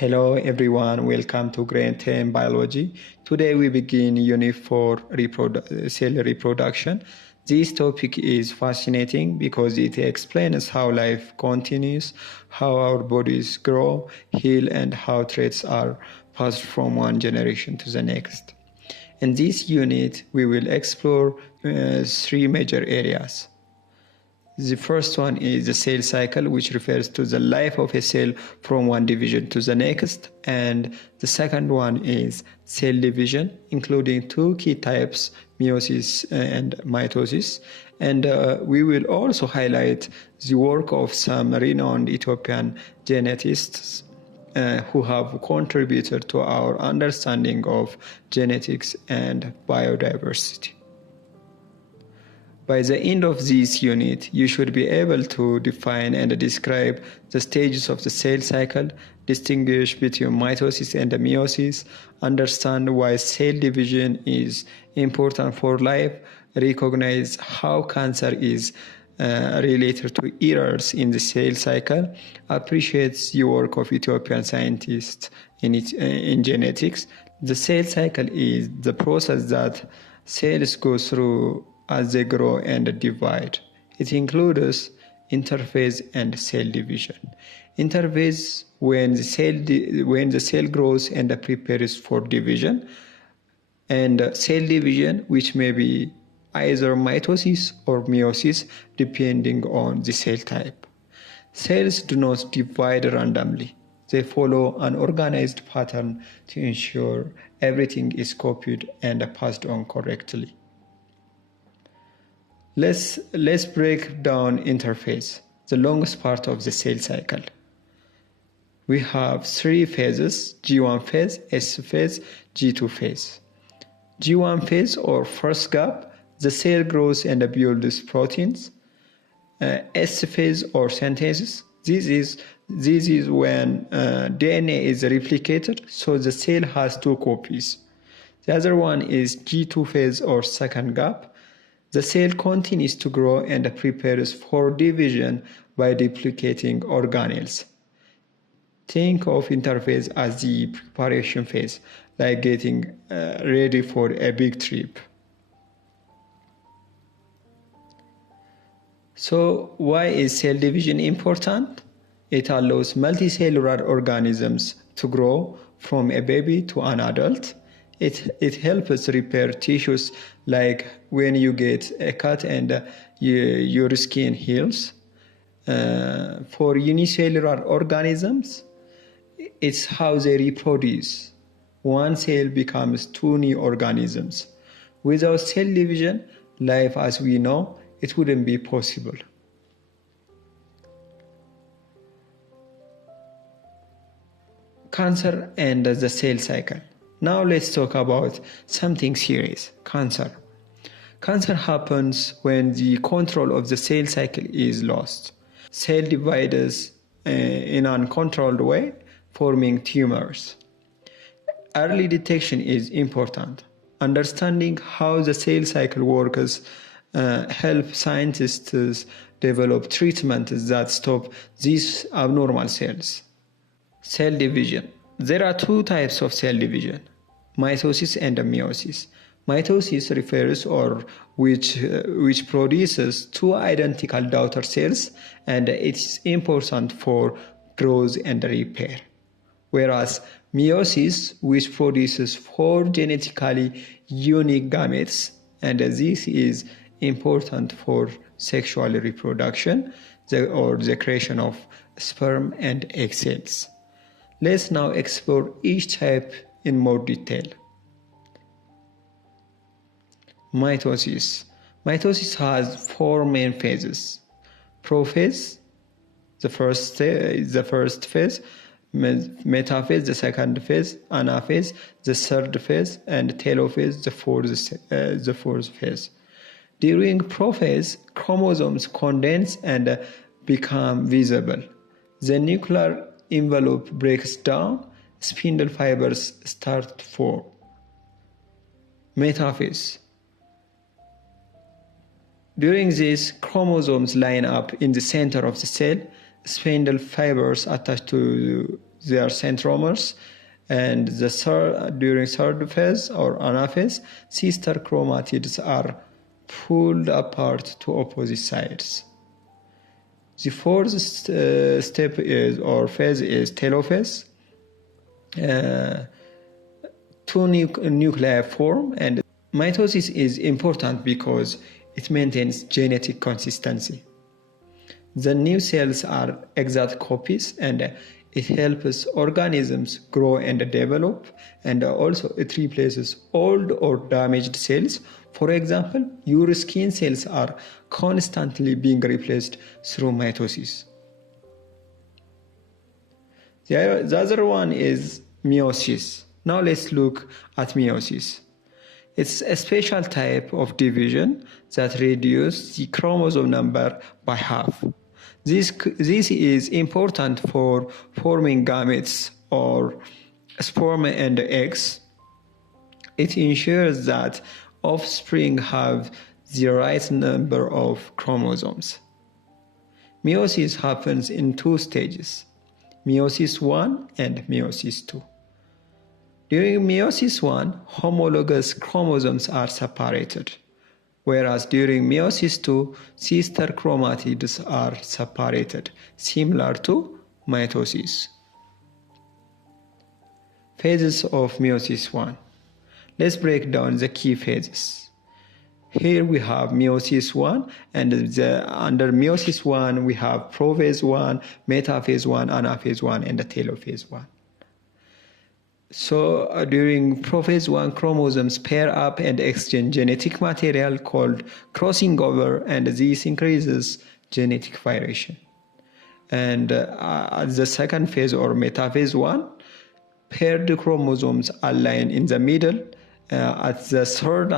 Hello everyone, welcome to Grade 10 Biology. Today we begin Unit 4 Cell Reproduction. This topic is fascinating because it explains how life continues, how our bodies grow, heal, and how traits are passed from one generation to the next. In this unit, we will explore three major areas. The first one is the cell cycle, which refers to the life of a cell from one division to the next. And the second one is cell division, including two key types, meiosis and mitosis. And we will also highlight the work of some renowned Ethiopian geneticists who have contributed to our understanding of genetics and biodiversity. By the end of this unit, you should be able to define and describe the stages of the cell cycle, distinguish between mitosis and meiosis, understand why cell division is important for life, recognize how cancer is related to errors in the cell cycle, appreciate the work of Ethiopian scientists in genetics. The cell cycle is the process that cells go through as they grow and divide. It includes interphase and cell division. Interphase when the cell grows and prepares for division, and cell division, which may be either mitosis or meiosis depending on the cell type. Cells do not divide randomly. They follow an organized pattern to ensure everything is copied and passed on correctly. Let's break down interphase, the longest part of the cell cycle. We have three phases: G1 phase, S phase, G2 phase. G1 phase, or first gap, the cell grows and builds proteins. S phase, or synthesis, this is when DNA is replicated, so the cell has two copies. The other one is G2 phase, or second gap. The cell continues to grow and prepares for division by duplicating organelles. Think of interphase as the preparation phase, like getting ready for a big trip. So why is cell division important? It allows multicellular organisms to grow from a baby to an adult. It helps repair tissues, like when you get a cut and your skin heals. For unicellular organisms, it's how they reproduce. One cell becomes two new organisms. Without cell division, life as we know, it wouldn't be possible. Cancer and the cell cycle. Now let's talk about something serious: cancer. Cancer happens when the control of the cell cycle is lost. Cell divides in an uncontrolled way, forming tumors. Early detection is important. Understanding how the cell cycle works help scientists develop treatments that stop these abnormal cells. Cell division. There are two types of cell division: mitosis and meiosis. Mitosis refers or which produces two identical daughter cells, and it's important for growth and repair. Whereas meiosis, which produces four genetically unique gametes, and this is important for sexual reproduction or the creation of sperm and egg cells. Let's now explore each type in more detail. Mitosis. Mitosis has four main phases: prophase, the first phase; metaphase, the second phase; anaphase, the third phase; and telophase, the fourth phase. During prophase, chromosomes condense and become visible. The nuclear envelope breaks down, spindle fibers start to form. Metaphase. During this, chromosomes line up in the center of the cell. Spindle fibers attach to they are centromeres, and during third phase or anaphase, sister chromatids are pulled apart to opposite sides. The fourth step phase is telophase. Two nuclei form, and mitosis is important because it maintains genetic consistency. The new cells are exact copies, and it helps organisms grow and develop, and also it replaces old or damaged cells. For example, your skin cells are constantly being replaced through mitosis. The other one is meiosis. Now let's look at meiosis. It's a special type of division that reduces the chromosome number by half. This is important for forming gametes or sperm and eggs. It ensures that offspring have the right number of chromosomes. Meiosis happens in two stages, meiosis 1 and meiosis 2. During meiosis 1, homologous chromosomes are separated, whereas during meiosis 2, sister chromatids are separated, similar to mitosis. Phases of meiosis 1. Let's break down the key phases. Here we have meiosis 1, and under meiosis 1 we have prophase 1, metaphase 1, anaphase 1, and telophase 1. So during prophase 1, chromosomes pair up and exchange genetic material called crossing over, and this increases genetic variation. And at the second phase or metaphase 1, paired chromosomes align in the middle. At the third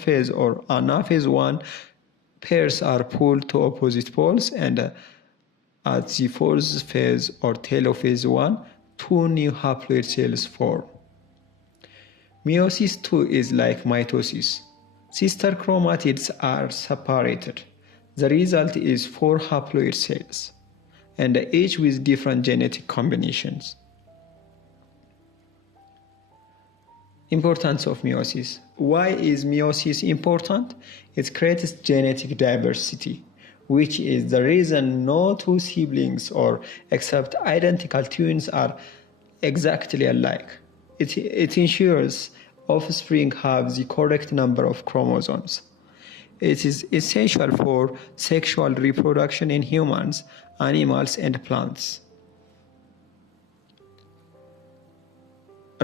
phase or anaphase 1, pairs are pulled to opposite poles, and at the fourth phase or telophase 1, two new haploid cells form. Meiosis 2 is like mitosis. Sister chromatids are separated. The result is 4 haploid cells, and each with different genetic combinations. Importance of meiosis. Why is meiosis important? It creates genetic diversity, which is the reason no two siblings or except identical twins are exactly alike. It ensures offspring have the correct number of chromosomes. It is essential for sexual reproduction in humans, animals, and plants.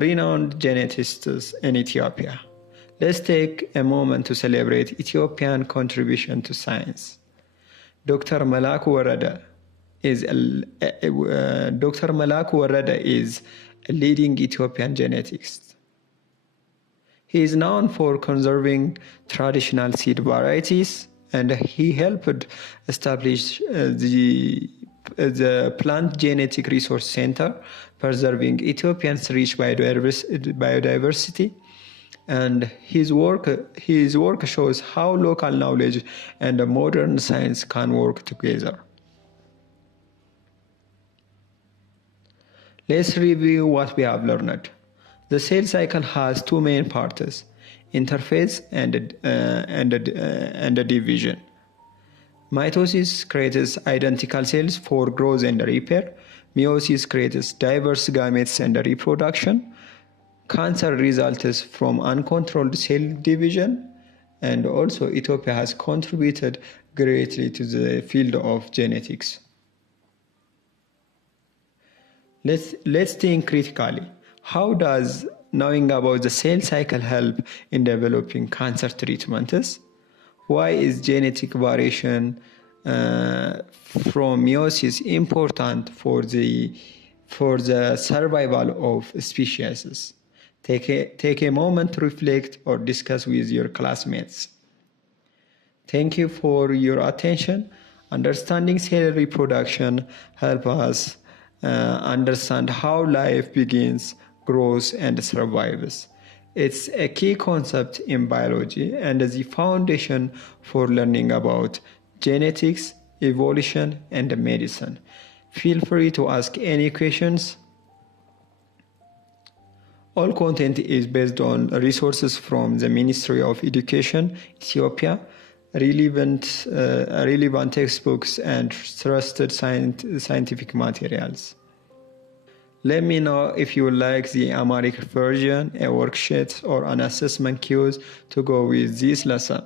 Renowned geneticists in Ethiopia. Let's take a moment to celebrate Ethiopian contribution to science. Dr. Melaku Worede is a leading Ethiopian geneticist. He is known for conserving traditional seed varieties, and he helped establish the Plant Genetic Resource Center, preserving Ethiopia's rich biodiversity. And his work shows how local knowledge and modern science can work together. Let's review what we have learned. The cell cycle has two main parts, interphase and division. Mitosis creates identical cells for growth and repair. Meiosis creates diverse gametes and reproduction. Cancer results from uncontrolled cell division, and also Ethiopia has contributed greatly to the field of genetics. Let's think critically. How does knowing about the cell cycle help in developing cancer treatments? Why is genetic variation from meiosis important for the survival of species? Take a moment to reflect or discuss with your classmates. Thank you for your attention. Understanding cell reproduction helps us understand how life begins, grows, and survives. It's a key concept in biology and the foundation for learning about genetics, evolution, and medicine. Feel free to ask any questions. All content is based on resources from the Ministry of Education, Ethiopia, relevant textbooks and trusted scientific materials. Let me know if you like the Amharic version, a worksheet, or an assessment quiz to go with this lesson.